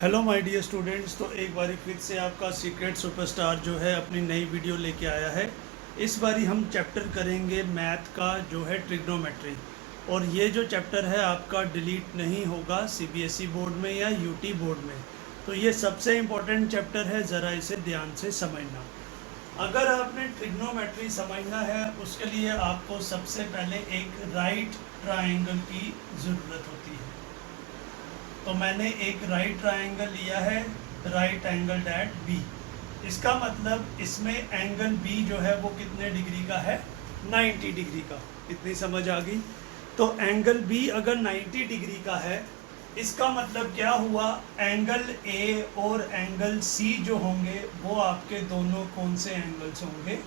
Hello my dear students. तो एक बारी फिर से आपका सीक्रेट सुपरस्टार जो है अपनी नई वीडियो लेके आया है। इस बारी हम चैप्टर करेंगे मैथ का जो है ट्रिग्नोमेट्री। और ये जो चैप्टर है आपका डिलीट नहीं होगा सीबीएसई बोर्ड में या यूटी बोर्ड में। तो ये सबसे इम्पोर्टेंट चैप्टर है, ज़रा इसे ध्यान से समझना। अगर आपने ट्रिग्नोमेट्री समझना है उसके लिए आपको सबसे पहले एक राइट ट्रायंगल की ज़रूरत होती है। तो मैंने एक राइट ट्रायंगल लिया है, राइट एंगल डैट बी। इसका मतलब इसमें एंगल बी जो है वो कितने डिग्री का है? 90 डिग्री का। इतनी समझ आ गई? तो एंगल बी अगर 90 डिग्री का है, इसका मतलब क्या हुआ? एंगल ए और एंगल सी जो होंगे वो आपके दोनों कौन से एंगल्स होंगे?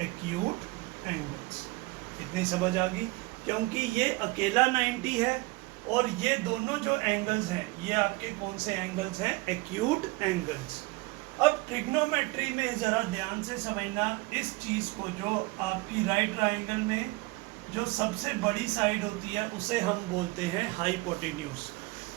Acute angles. इतनी समझ आ गई? क्योंकि ये अकेला 90 है और ये दोनों जो एंगल्स हैं ये आपके कौन से एंगल्स हैं? Acute angles. अब ट्रिग्नोमेट्री में ज़रा ध्यान से समझना इस चीज़ को, जो आपकी राइट ट्रायंगल में जो सबसे बड़ी साइड होती है उसे हम बोलते हैं हाइपोटेन्यूज।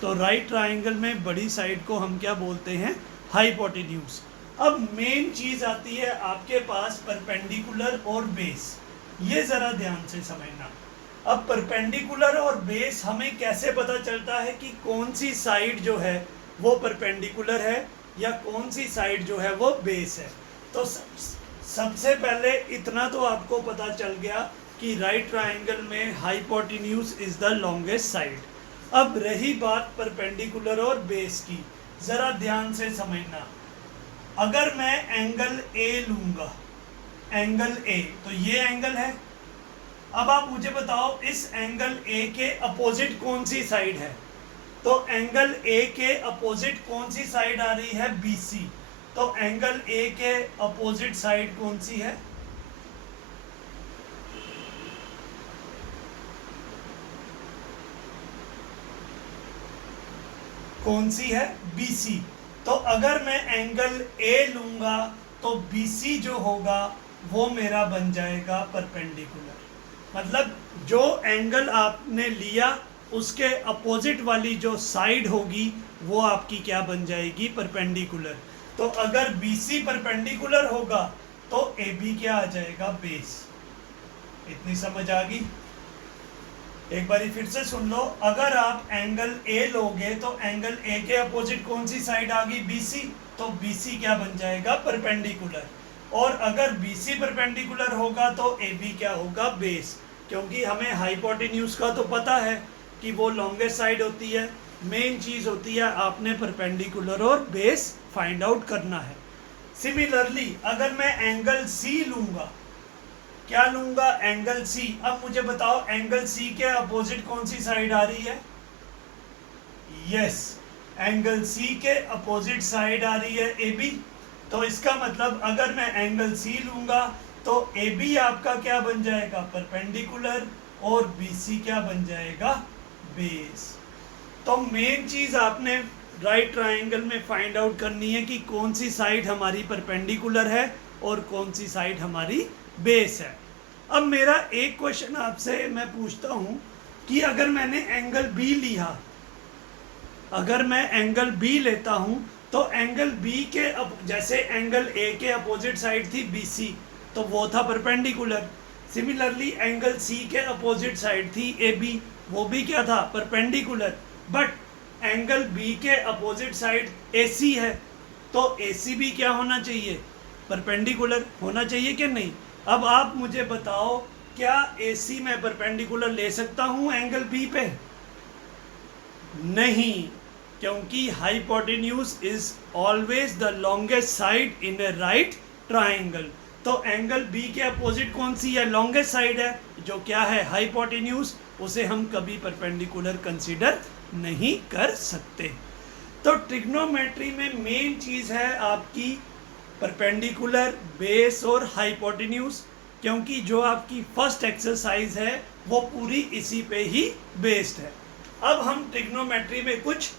तो राइट ट्रायंगल में बड़ी साइड को हम क्या बोलते हैं? हाइपोटेन्यूज। अब मेन चीज़ आती है आपके पास परपेंडिकुलर और बेस। ये ज़रा ध्यान से समझना। अब परपेंडिकुलर और बेस हमें कैसे पता चलता है कि कौन सी साइड जो है वो परपेंडिकुलर है या कौन सी साइड जो है वो बेस है? तो सबसे पहले इतना तो आपको पता चल गया कि राइट ट्रायंगल में hypotenuse is the longest side. अब रही बात परपेंडिकुलर और बेस की, जरा ध्यान से समझना। अगर मैं एंगल ए लूंगा, एंगल ए, तो ये एंगल है। अब आप मुझे बताओ इस एंगल ए के अपोजिट कौन सी साइड है? तो एंगल ए के अपोजिट कौन सी साइड आ रही है? बीसी। तो एंगल ए के अपोजिट साइड कौन सी है? कौन सी है? बीसी। तो अगर मैं एंगल ए लूंगा तो बीसी जो होगा वो मेरा बन जाएगा परपेंडिकुलर। मतलब जो एंगल आपने लिया उसके अपोजिट वाली जो साइड होगी वो आपकी क्या बन जाएगी? परपेंडिकुलर। तो अगर BC परपेंडिकुलर होगा तो AB क्या आ जाएगा? बेस। इतनी समझ आ गई? एक बारी फिर से सुन लो। अगर आप एंगल A लोगे तो एंगल A के अपोजिट कौन सी साइड आ गई? BC। तो BC क्या बन जाएगा? परपेंडिकुलर। और अगर BC परपेंडिकुलर होगा तो AB क्या होगा? बेस। क्योंकि हमें हाइपोटेन्यूज का तो पता है कि वो लॉन्गेस्ट साइड होती है। मेन चीज़ होती है आपने परपेंडिकुलर और बेस फाइंड आउट करना है। सिमिलरली अगर मैं एंगल C लूंगा, क्या लूंगा? Angle C. अब मुझे बताओ एंगल सी के अपोजिट कौन सी साइड आ रही है? यस, एंगल सी के अपोजिट साइड आ रही है AB। तो इसका मतलब अगर मैं एंगल सी लूंगा तो AB आपका क्या बन जाएगा? परपेंडिकुलर। और BC क्या बन जाएगा? बेस। तो मेन चीज आपने राइट ट्रायंगल में फाइंड आउट करनी है कि कौन सी साइड हमारी परपेंडिकुलर है और कौन सी साइड हमारी बेस है। अब मेरा एक क्वेश्चन आपसे मैं पूछता हूं कि अगर मैंने एंगल बी लिया, अगर मैं एंगल बी लेता हूं तो एंगल बी के जैसे एंगल ए के अपोजिट साइड थी BC, तो वो था परपेंडिकुलर। सिमिलरली एंगल सी के अपोजिट साइड थी AB, वो भी क्या था? परपेंडिकुलर। बट एंगल बी के अपोजिट साइड AC है, तो AC भी क्या होना चाहिए? परपेंडिकुलर होना चाहिए कि नहीं? अब आप मुझे बताओ क्या AC में परपेंडिकुलर ले सकता हूं एंगल बी पे? नहीं, क्योंकि hypotenuse is always the longest side in A right triangle. तो एंगल बी के अपोजिट कौन सी है? लॉन्गेस्ट साइड है, जो क्या है? हाइपोटेन्यूज। उसे हम कभी परपेंडिकुलर कंसीडर नहीं कर सकते। तो ट्रिग्नोमेट्री में मेन चीज है आपकी परपेंडिकुलर, बेस और हाइपोटेन्यूज। क्योंकि जो आपकी फर्स्ट एक्सरसाइज है वो पूरी इसी पे ही बेस्ड है। अब हम ट्रिग्नोमेट्री में कुछ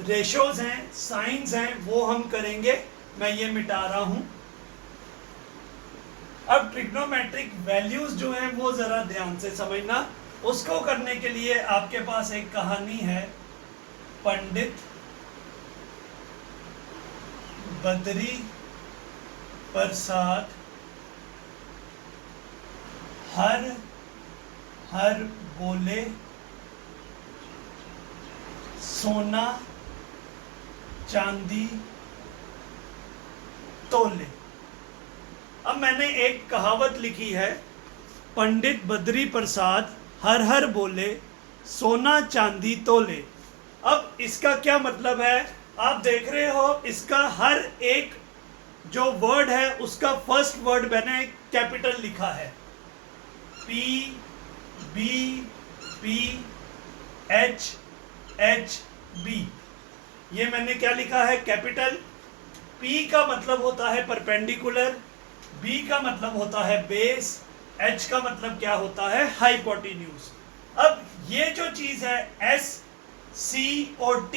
रेशोज हैं, साइंस हैं, वो हम करेंगे। मैं ये मिटा रहा हूं। अब ट्रिग्नोमेट्रिक वैल्यूज जो हैं वो जरा ध्यान से समझना। उसको करने के लिए आपके पास एक कहानी है, पंडित बद्री प्रसाद हर हर बोले सोना चांदी तोले। अब मैंने एक कहावत लिखी है, पंडित बद्री प्रसाद हर हर बोले सोना चांदी तोले। अब इसका क्या मतलब है, आप देख रहे हो इसका हर एक जो वर्ड है उसका फर्स्ट वर्ड मैंने कैपिटल लिखा है, P B P H H B। ये मैंने क्या लिखा है, कैपिटल। P का मतलब होता है परपेंडिकुलर, B का मतलब होता है बेस, H का मतलब क्या होता है, हाइपोटेन्यूज। अब ये जो चीज है S C और T,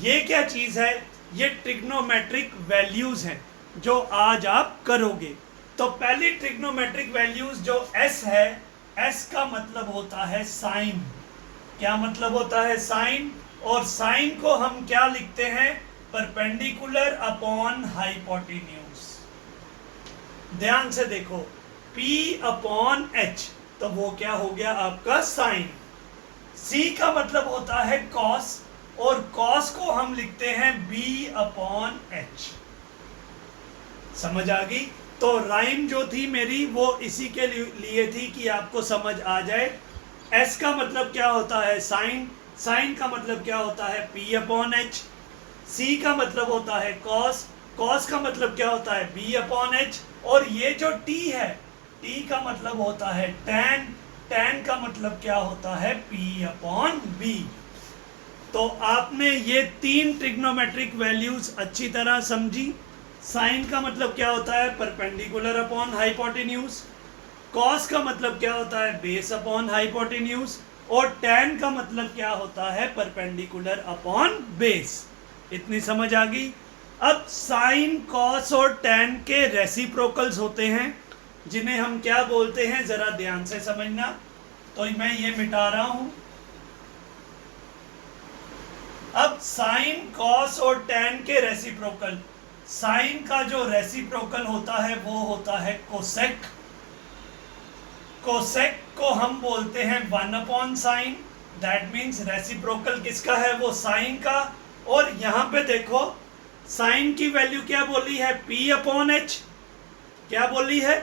ये क्या चीज है, ये ट्रिग्नोमेट्रिक वैल्यूज हैं जो आज आप करोगे। तो पहली ट्रिग्नोमेट्रिक वैल्यूज जो S है, S का मतलब होता है साइन। क्या मतलब होता है, साइन। और साइन को हम क्या लिखते हैं, परपेंडिकुलर अपॉन हाइपोटेन्यूज। ध्यान से देखो, P अपॉन H, तो वो क्या हो गया आपका साइन। C का मतलब होता है कॉस, और कॉस को हम लिखते हैं B अपॉन H। समझ आ गई। तो राइम जो थी मेरी वो इसी के लिए थी कि आपको समझ आ जाए। S का मतलब क्या होता है, साइन। साइन का मतलब क्या होता है, P अपॉन H। C का मतलब होता है कॉस, कॉस का मतलब क्या होता है, B अपॉन H। और ये जो T है, T का मतलब होता है tan, tan का मतलब क्या होता है, P अपॉन B। तो आपने ये तीन ट्रिग्नोमेट्रिक वैल्यूज अच्छी तरह समझी। साइन का मतलब क्या होता है, परपेंडिकुलर अपॉन हाइपोटेन्यूज। कॉस का मतलब क्या होता है, बेस अपॉन हाइपोटेन्यूज। और टैन का मतलब क्या होता है, परपेंडिकुलर अपॉन बेस। इतनी समझ आ गई। अब साइन, कॉस और टैन के रेसिप्रोकल्स होते हैं, जिन्हें हम क्या बोलते हैं, जरा ध्यान से समझना। तो मैं ये मिटा रहा हूं। अब साइन, कॉस और टैन के रेसिप्रोकल, साइन का जो रेसिप्रोकल होता है वो होता है कोसेक। कोसेक को हम बोलते हैं 1 upon sine. That means reciprocal किसका है, वो साइन का। और यहां पे देखो साइन की वैल्यू क्या बोली है, P अपॉन H। क्या बोली है,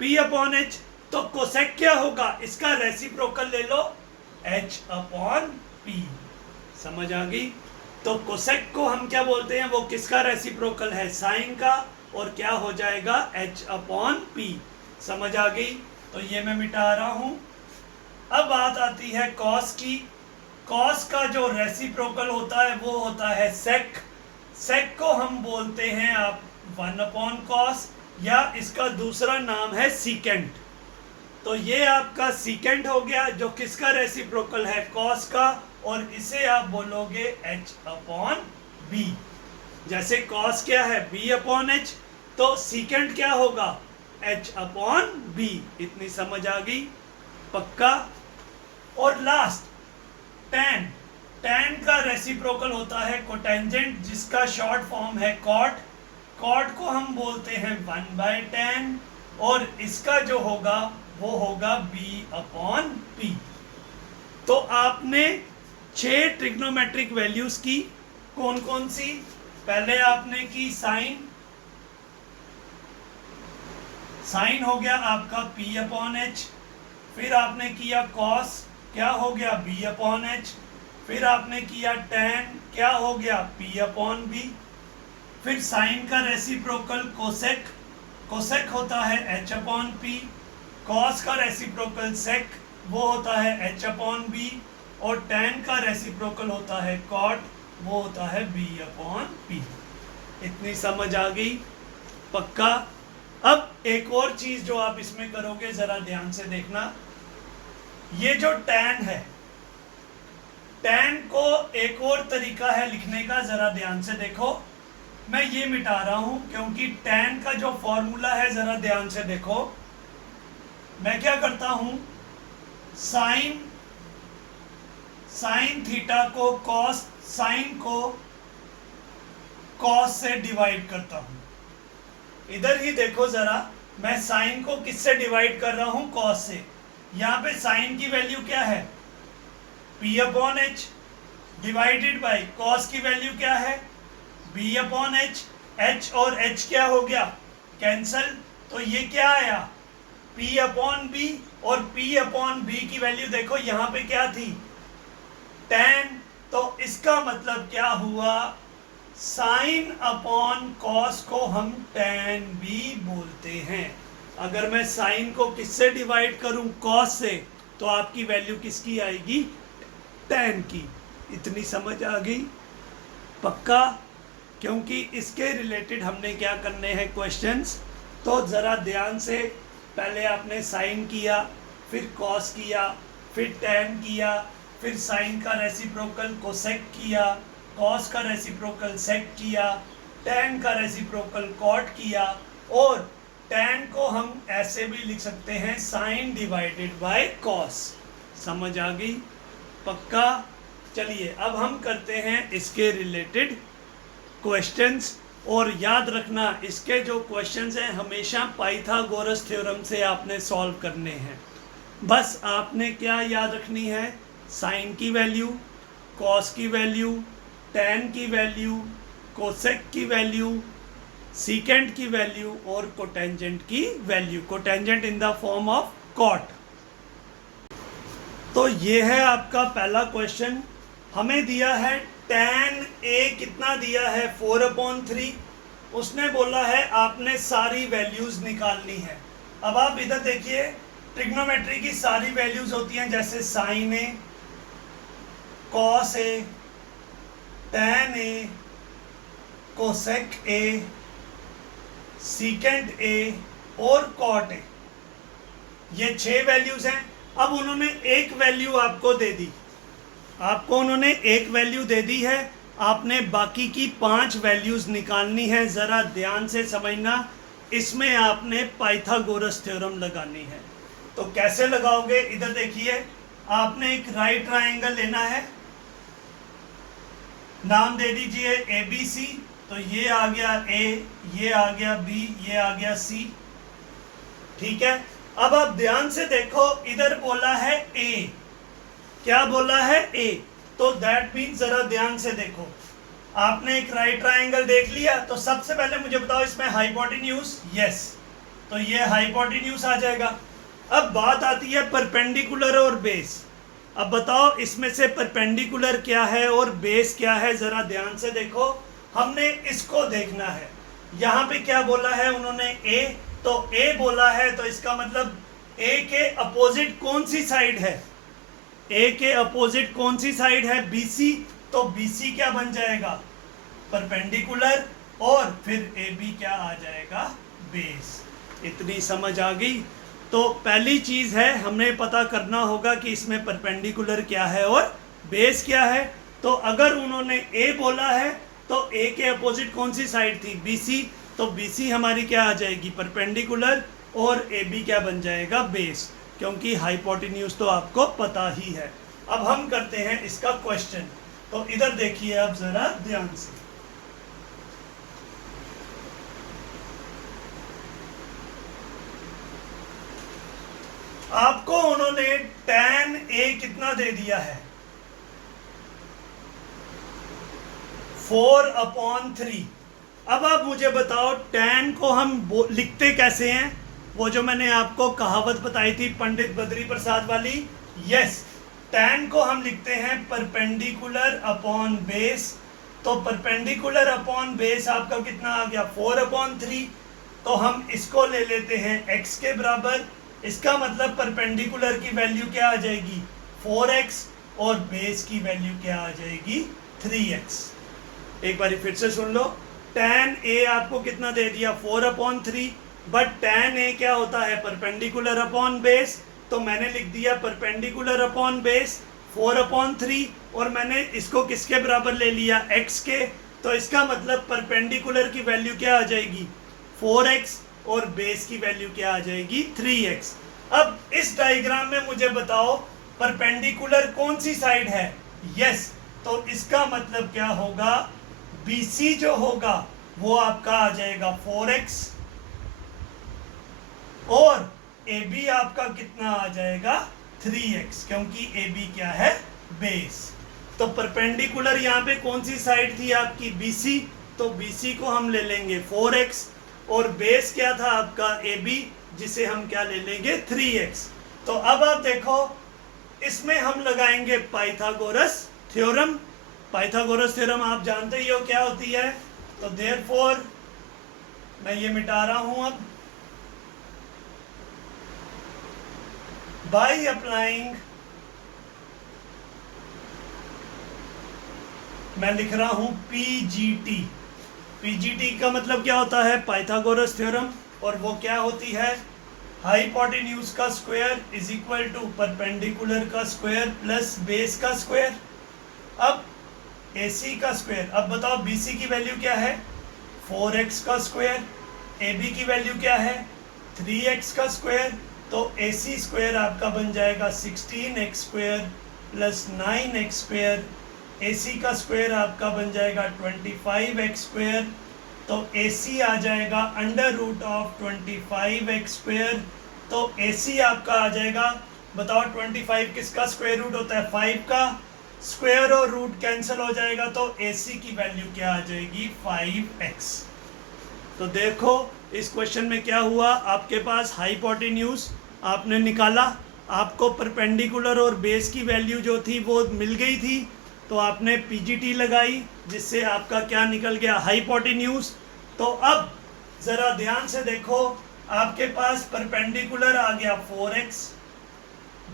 P अपॉन H। तो कोसेक क्या होगा, इसका रेसिप्रोकल ले लो, H अपॉन P। समझ आ गई। तो कोसेक को हम क्या बोलते हैं, वो किसका रेसिप्रोकल है, साइन का। और क्या हो जाएगा, H अपॉन P। समझ आ गई। तो ये मैं मिटा रहा हूं। अब बात आती है कॉस की। कॉस का जो रेसिप्रोकल होता है वो होता है सेक। सेक को हम बोलते हैं आप 1 अपॉन कॉस, या इसका दूसरा नाम है सीकेंट। तो ये आपका सीकेंट हो गया, जो किसका रेसिप्रोकल है, कॉस का। और इसे आप बोलोगे H अपॉन B। जैसे कॉस क्या है, B अपॉन H, तो सीकेंट क्या होगा, H अपॉन B। इतनी समझ आ गई, पक्का। और लास्ट tan। tan का रेसिप्रोकल होता है कोटेंजेंट, जिसका शॉर्ट फॉर्म है कॉट। कॉट को हम बोलते हैं 1/tan, और इसका जो होगा वो होगा B अपॉन P। तो आपने 6 ट्रिग्नोमेट्रिक वैल्यूज की। कौन कौन सी, पहले आपने की साइन। साइन हो गया आपका P अपॉन H। फिर आपने किया कॉस, क्या हो गया, B अपॉन H। फिर आपने किया tan, क्या हो गया, P अपॉन B। फिर साइन का रेसिप्रोकल कोसेक, कोसेक होता है H अपॉन P। कॉस का रेसिप्रोकल सेक, वो होता है H अपॉन B। और tan का रेसिप्रोकल होता है कॉट, वो होता है B अपॉन P। इतनी समझ आ गई, पक्का। अब एक और चीज जो आप इसमें करोगे, जरा ध्यान से देखना। ये जो tan है, tan को एक और तरीका है लिखने का, जरा ध्यान से देखो। मैं ये मिटा रहा हूं क्योंकि tan का जो फॉर्मूला है, जरा ध्यान से देखो। मैं क्या करता हूं, साइन, साइन थीटा को कॉस, साइन को कॉस से डिवाइड करता हूं। इधर ही देखो जरा, मैं साइन को किससे डिवाइड कर रहा हूं? कॉस से। यहां पे साइन की वैल्यू क्या है? p upon H divided by cos की वैल्यू क्या है? b upon H. h और h क्या हो गया? कैंसल। तो ये क्या आया? p अपॉन बी, और p अपॉन बी की वैल्यू देखो यहां पे क्या थी? tan। तो इसका मतलब क्या हुआ? साइन अपॉन कॉस को हम tan भी बोलते हैं। अगर मैं साइन को किससे डिवाइड करूं? कॉस से, तो आपकी वैल्यू किसकी आएगी? tan की। इतनी समझ आ गई? पक्का? क्योंकि इसके रिलेटेड हमने क्या करने हैं क्वेश्चंस, तो ज़रा ध्यान से। पहले आपने साइन किया, फिर कॉस किया, फिर tan किया, फिर साइन का रेसिप्रोकल कोसेक किया, कॉस का रेसिप्रोकल सेक किया, tan का रेसिप्रोकल कॉट किया, और tan को हम ऐसे भी लिख सकते हैं साइन डिवाइडेड बाय कॉस। समझ आ गई? पक्का? चलिए अब हम करते हैं इसके रिलेटेड क्वेश्चंस। और याद रखना, इसके जो क्वेश्चंस हैं हमेशा पाइथागोरस थ्योरम से आपने सॉल्व करने हैं। बस आपने क्या याद रखनी है? साइन की वैल्यू, कॉस की वैल्यू, tan की वैल्यू, कोसेक की वैल्यू, सीकेंट की वैल्यू, और कोटेंजेंट की value. Cotangent in the form of cot. तो ये है आपका पहला क्वेश्चन। हमें दिया है tan a कितना दिया है? 4/3। उसने बोला है आपने सारी वैल्यूज निकालनी है। अब आप इधर देखिए, ट्रिग्नोमेट्री की सारी वैल्यूज होती हैं, जैसे sine a, cos a, tan a, cosec a, secant a और कॉट a। ये 6 वैल्यूज हैं। अब उन्होंने एक वैल्यू आपको दे दी, उन्होंने एक वैल्यू दे दी है, आपने बाकी की 5 वैल्यूज निकालनी है। जरा ध्यान से समझना, इसमें आपने पाइथागोरस थ्योरम लगानी है। तो कैसे लगाओगे? इधर देखिए, आपने एक राइट ट्रायंगल लेना है, नाम दे दीजिए ABC। तो ये आ गया A, ये आ गया B, ये आ गया C। ठीक है। अब आप ध्यान से देखो, इधर बोला है A। क्या बोला है? A। तो दैट मीन्स, जरा ध्यान से देखो, आपने एक राइट ट्रायंगल देख लिया, तो सबसे पहले मुझे बताओ इसमें हाइपोटेन्यूज। यस, तो ये हाइपोटेन्यूज आ जाएगा। अब बात आती है परपेंडिकुलर और बेस। अब बताओ इसमें से परपेंडिकुलर क्या है और बेस क्या है? जरा ध्यान से देखो, हमने इसको देखना है। यहाँ पे क्या बोला है उन्होंने? A। तो A बोला है, तो इसका मतलब A के अपोजिट कौन सी साइड है? A के अपोजिट कौन सी साइड है? BC। तो BC क्या बन जाएगा? परपेंडिकुलर, और फिर AB क्या आ जाएगा? बेस। इतनी समझ आ गई? तो पहली चीज है, हमें पता करना होगा कि इसमें परपेंडिकुलर क्या है और बेस क्या है। तो अगर उन्होंने A बोला है, तो A के अपोजिट कौन सी साइड थी? BC। तो BC हमारी क्या आ जाएगी? परपेंडिकुलर, और AB क्या बन जाएगा? बेस, क्योंकि हाइपोटेन्यूज तो आपको पता ही है। अब हम करते हैं इसका क्वेश्चन। तो इधर देखिए अब जरा ध्यान से, आपको उन्होंने tan A कितना दे दिया है? 4/3। अब आप मुझे बताओ tan को हम लिखते कैसे हैं? वो जो मैंने आपको कहावत बताई थी पंडित बद्री प्रसाद वाली। यस, tan को हम लिखते हैं परपेंडिकुलर अपॉन बेस। तो परपेंडिकुलर अपॉन बेस आपका कितना आ गया? 4/3। तो हम इसको ले लेते हैं x के बराबर। इसका मतलब परपेंडिकुलर की वैल्यू क्या आ जाएगी? 4x, और बेस की वैल्यू क्या आ जाएगी? 3x। एक बार फिर से सुन लो, tan a आपको कितना दे दिया? 4/3। बट tan a क्या होता है? Perpendicular upon base. तो मैंने लिख दिया परपेंडिकुलर अपॉन बेस 4/3, और मैंने इसको किसके बराबर ले लिया? x के। तो इसका मतलब परपेंडिकुलर की वैल्यू क्या आ जाएगी? 4x, और बेस की वैल्यू क्या आ जाएगी? 3x। अब इस डायग्राम में मुझे बताओ परपेंडिकुलर कौन सी साइड है? यस, तो इसका मतलब क्या होगा? BC जो होगा वो आपका आ जाएगा 4x और AB आपका कितना आ जाएगा 3x, क्योंकि AB क्या है बेस। तो परपेंडिकुलर यहाँ पे कौन सी साइड थी आपकी BC, तो BC को हम ले लेंगे 4x और बेस क्या था आपका AB, जिसे हम क्या ले लेंगे 3x। तो अब आप देखो इसमें हम लगाएंगे पाइथागोरस थ्योरम। पाइथागोरस थ्योरम आप जानते ही हो क्या होती है। तो देयरफॉर मैं ये मिटा रहा हूं अब। बाय अप्लाइंग, मैं लिख रहा हूं PGT। PGT का मतलब क्या होता है, पाइथागोरस थ्योरम, और वो क्या होती है, हाइपोटेन्यूज का square is equal to perpendicular का स्क्वायर प्लस बेस का स्क्वायर। अब AC का स्क्वायर, अब बताओ BC की वैल्यू क्या है 4x का स्क्वायर, AB की वैल्यू क्या है 3x का स्क्वायर, तो AC स्क्वायर आपका बन जाएगा 16x square plus 9x square. AC का स्क्वायर आपका बन जाएगा 25x स्क्वायर, तो AC आ जाएगा under root of 25x square. तो AC आपका आ जाएगा, बताओ 25 किसका स्क्वायर रूट होता है 5 का, स्क्वायर और रूट कैंसिल हो जाएगा, तो AC की वैल्यू क्या आ जाएगी 5x। तो देखो इस क्वेश्चन में क्या हुआ, आपके पास हाइपोटेन्यूज आपने निकाला, आपको परपेंडिकुलर और बेस की वैल्यू जो थी वो मिल गई थी, तो आपने PGT लगाई जिससे आपका क्या निकल गया हाइपोटेन्यूज। तो अब जरा ध्यान से देखो, आपके पास परपेंडिकुलर आ गया 4x,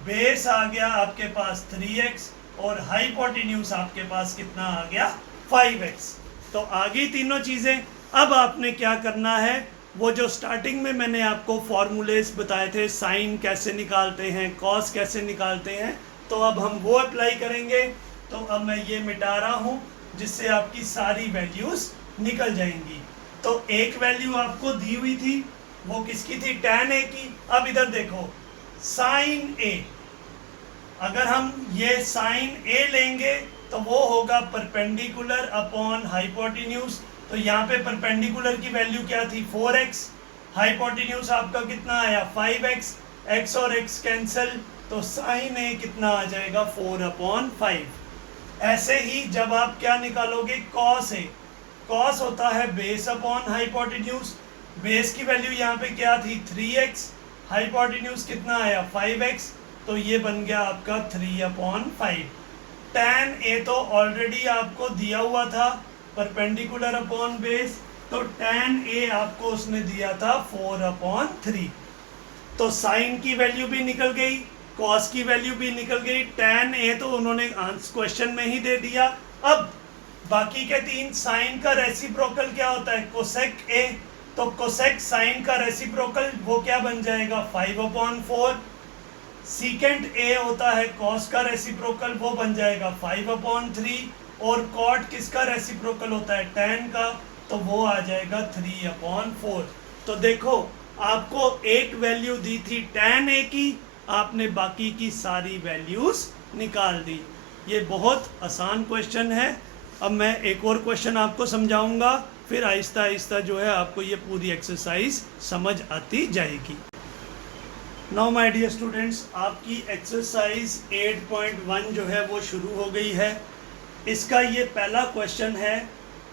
बेस आ गया आपके पास 3x और हाइपोटेन्यूज आपके पास कितना आ गया 5x। तो आगे तीनों चीजें। अब आपने क्या करना है, वो जो स्टार्टिंग में मैंने आपको फॉर्मूलेस बताए थे, साइन कैसे निकालते हैं, कॉस कैसे निकालते हैं, तो अब हम वो अप्लाई करेंगे। तो अब मैं ये मिटा रहा हूँ जिससे आपकी सारी वैल्यूज निकल जाएंगी। तो एक वैल्यू आपको दी हुई थी, वो किसकी थी tan A की। अब इधर देखो साइन A, अगर हम ये साइन A लेंगे तो वो होगा परपेंडिकुलर अपॉन हाइपोटेन्यूज। तो यहाँ पे परपेंडिकुलर की वैल्यू क्या थी 4x, हाइपोटेन्यूज आपका कितना आया 5x, x और x कैंसिल, तो साइन A कितना आ जाएगा 4/5। ऐसे ही जब आप क्या निकालोगे कॉस A, कॉस होता है बेस अपॉन हाइपोटेन्यूज, बेस की वैल्यू यहाँ पे क्या थी 3x, हाइपोटेन्यूज कितना आया 5x, तो ये बन गया आपका 3/5। tan A तो ऑलरेडी आपको दिया हुआ था परपेंडिकुलर अपॉन बेस, तो tan A आपको उसने दिया था 4/3। तो साइन की वैल्यू भी निकल गई, कॉस की वैल्यू भी निकल गई, tan A तो उन्होंने क्वेश्चन में ही दे दिया। अब बाकी के तीन, साइन का रेसिप्रोकल क्या होता है कोसेक A, तो कोसेक साइन का रेसिप्रोकल वो क्या बन जाएगा 5/4। सीकेंट A होता है कॉस का रेसिप्रोकल, वो बन जाएगा 5/3, और कॉट किसका रेसिप्रोकल होता है tan का, तो वो आ जाएगा 3/4। तो देखो आपको एक वैल्यू दी थी tan A की, आपने बाकी की सारी वैल्यूज निकाल दी। ये बहुत आसान क्वेश्चन है। अब मैं एक और क्वेश्चन आपको समझाऊंगा, फिर आहिस्ता आहिस्ता जो है आपको ये पूरी एक्सरसाइज समझ आती जाएगी। नाउ माय डियर स्टूडेंट्स, आपकी एक्सरसाइज 8.1 जो है वो शुरू हो गई है। इसका ये पहला क्वेश्चन है,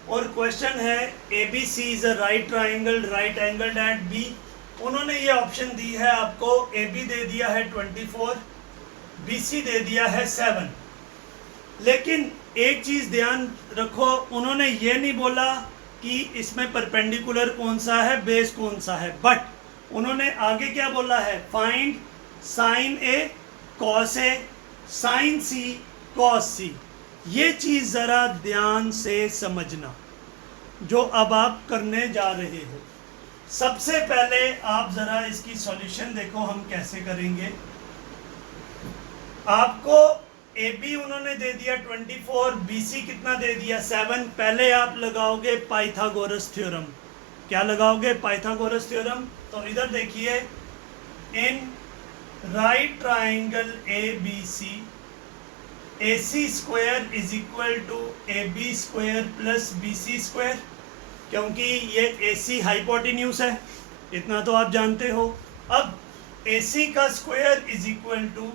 और क्वेश्चन है ABC is a right triangle right angled at B। उन्होंने ये ऑप्शन दी है आपको, AB दे दिया है 24, BC दे दिया है 7। लेकिन एक चीज़ ध्यान रखो, उन्होंने ये नहीं बोला कि इसमें परपेंडिकुलर कौन सा है बेस कौन सा है, बट उन्होंने आगे क्या बोला है, find sine A cos A sine C cos C। ये चीज़ ज़रा ध्यान से समझना जो अब आप करने जा रहे हो। सबसे पहले आप ज़रा इसकी सॉल्यूशन देखो हम कैसे करेंगे। आपको AB उन्होंने दे दिया 24, BC कितना दे दिया 7। पहले आप लगाओगे पाइथागोरस थ्योरम। क्या लगाओगे पाइथागोरस थ्योरम। तो इधर देखिए, in right triangle ABC AC square is equal to AB square plus BC square, क्योंकि ये AC हाइपोटेन्यूज है, इतना तो आप जानते हो। अब AC का स्क्वायर इज इक्वल टू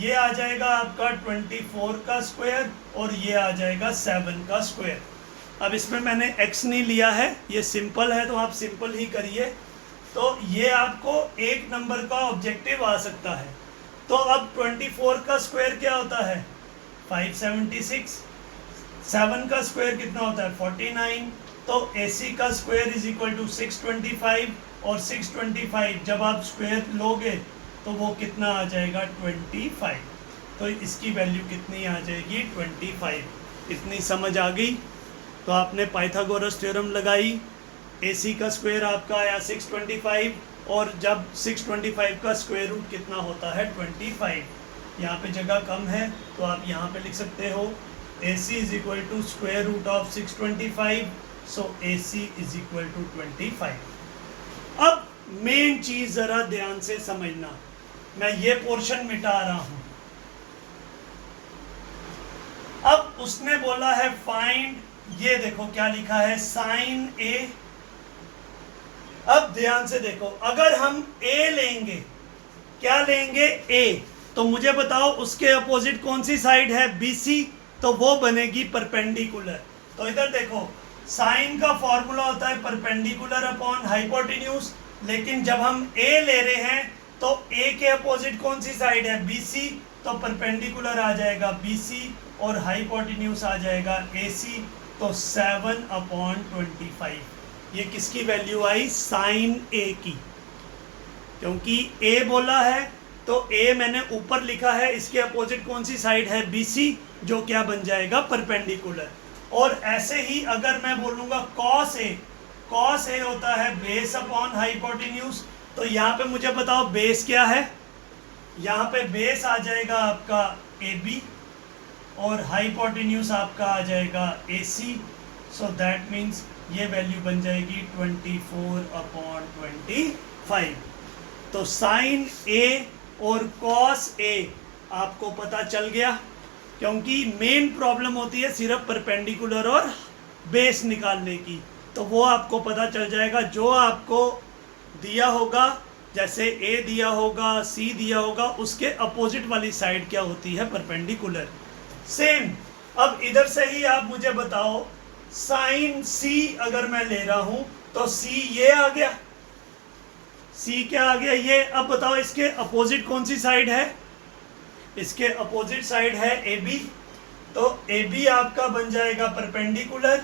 ये आ जाएगा आपका 24 का स्क्वायर और ये आ जाएगा 7 का स्क्वायर। अब इसमें मैंने x नहीं लिया है, ये सिंपल है तो आप सिंपल ही करिए। तो ये आपको एक नंबर का ऑब्जेक्टिव आ सकता है। तो अब 24 का स्क्वायर क्या होता है 576, 7 का स्क्वायर कितना होता है 49, तो AC का स्क्वायर इज इक्वल टू 625 और 625 जब आप स्क्वायर लोगे तो वो कितना आ जाएगा 25, तो इसकी वैल्यू कितनी आ जाएगी 25। इतनी समझ आ गई। तो आपने पाइथागोरस थ्योरम लगाई, AC का स्क्वायर आपका आया 625 और जब 625 का स्क्वायर रूट कितना होता है 25। यहाँ पे जगह कम है तो आप यहाँ पे लिख सकते हो AC is equal to square root of 625, so AC is equal to 25। अब मेन चीज जरा ध्यान से समझना, मैं ये पोर्शन मिटा रहा हूं। अब उसने बोला है फाइंड, ये देखो क्या लिखा है साइन A। अब ध्यान से देखो, अगर हम A लेंगे, क्या लेंगे A, तो मुझे बताओ उसके अपोजिट कौन सी साइड है BC, तो वो बनेगी परपेंडिकुलर। तो इधर देखो साइन का फॉर्मूला होता है परपेंडिकुलर अपॉन हाइपोटेन्यूज, लेकिन जब हम A ले रहे हैं तो A के अपोजिट कौन सी साइड है BC, तो परपेंडिकुलर आ जाएगा BC और हाइपोटेन्यूज आ जाएगा AC, तो 7/25। ये किसकी वैल्यू आई साइन A की, क्योंकि A बोला है तो A मैंने ऊपर लिखा है, इसके अपोजिट कौन सी साइड है BC, जो क्या बन जाएगा परपेंडिकुलर। और ऐसे ही अगर मैं बोलूँगा कॉस A होता है बेस अपॉन हाइपोटेन्यूज, तो यहाँ पे मुझे बताओ बेस क्या है, यहाँ पे बेस आ जाएगा आपका AB और हाइपोटेन्यूज आपका आ जाएगा AC, सो दैट मीन्स ये वैल्यू बन जाएगी 24/25। तो साइन A और कॉस A आपको पता चल गया, क्योंकि मेन प्रॉब्लम होती है सिर्फ परपेंडिकुलर और बेस निकालने की, तो वो आपको पता चल जाएगा। जो आपको दिया होगा, जैसे A दिया होगा, C दिया होगा, उसके अपोजिट वाली साइड क्या होती है परपेंडिकुलर। सेम अब इधर से ही आप मुझे बताओ साइन C अगर मैं ले रहा हूं तो C ये आ गया, C क्या आ गया ये। अब बताओ इसके अपोजिट कौन सी साइड है, इसके अपोजिट साइड है AB, तो AB आपका बन जाएगा परपेंडिकुलर।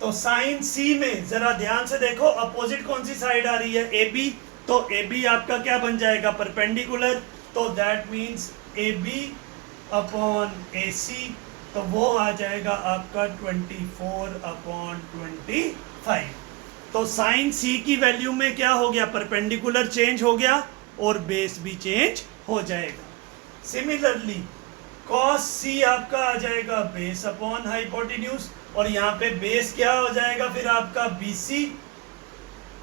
तो साइन C में जरा ध्यान से देखो अपोजिट कौन सी साइड आ रही है AB, तो AB आपका क्या बन जाएगा परपेंडिकुलर, तो that means AB upon AC, तो वो आ जाएगा आपका 24/25। तो साइन C की वैल्यू में क्या हो गया परपेंडिकुलर चेंज हो गया और बेस भी चेंज हो जाएगा। सिमिलरली कॉस C आपका आ जाएगा बेस अपॉन हाइपोटेन्यूज, और यहाँ पे बेस क्या हो जाएगा फिर आपका BC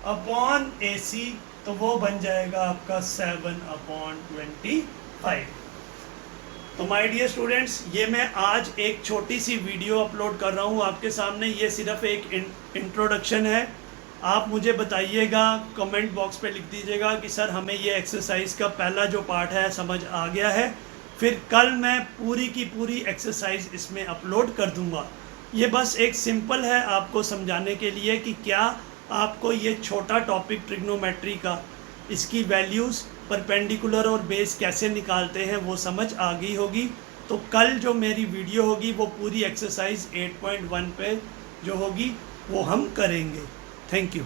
अपॉन AC, तो वो बन जाएगा आपका 7/25। तो माय डियर स्टूडेंट्स, ये मैं आज एक छोटी सी वीडियो अपलोड कर रहा हूँ आपके सामने। ये सिर्फ एक इंट्रोडक्शन है। आप मुझे बताइएगा, कमेंट बॉक्स पे लिख दीजिएगा कि सर हमें ये एक्सरसाइज का पहला जो पार्ट है समझ आ गया है। फिर कल मैं पूरी की पूरी एक्सरसाइज इसमें अपलोड कर दूंगा। ये बस एक सिंपल है आपको समझाने के लिए कि क्या आपको ये छोटा टॉपिक ट्रिग्नोमेट्री का, इसकी वैल्यूज़ परपेंडिकुलर और बेस कैसे निकालते हैं वो समझ आ गई होगी। तो कल जो मेरी वीडियो होगी वो पूरी एक्सरसाइज 8.1 पे जो होगी वो हम करेंगे। Thank you.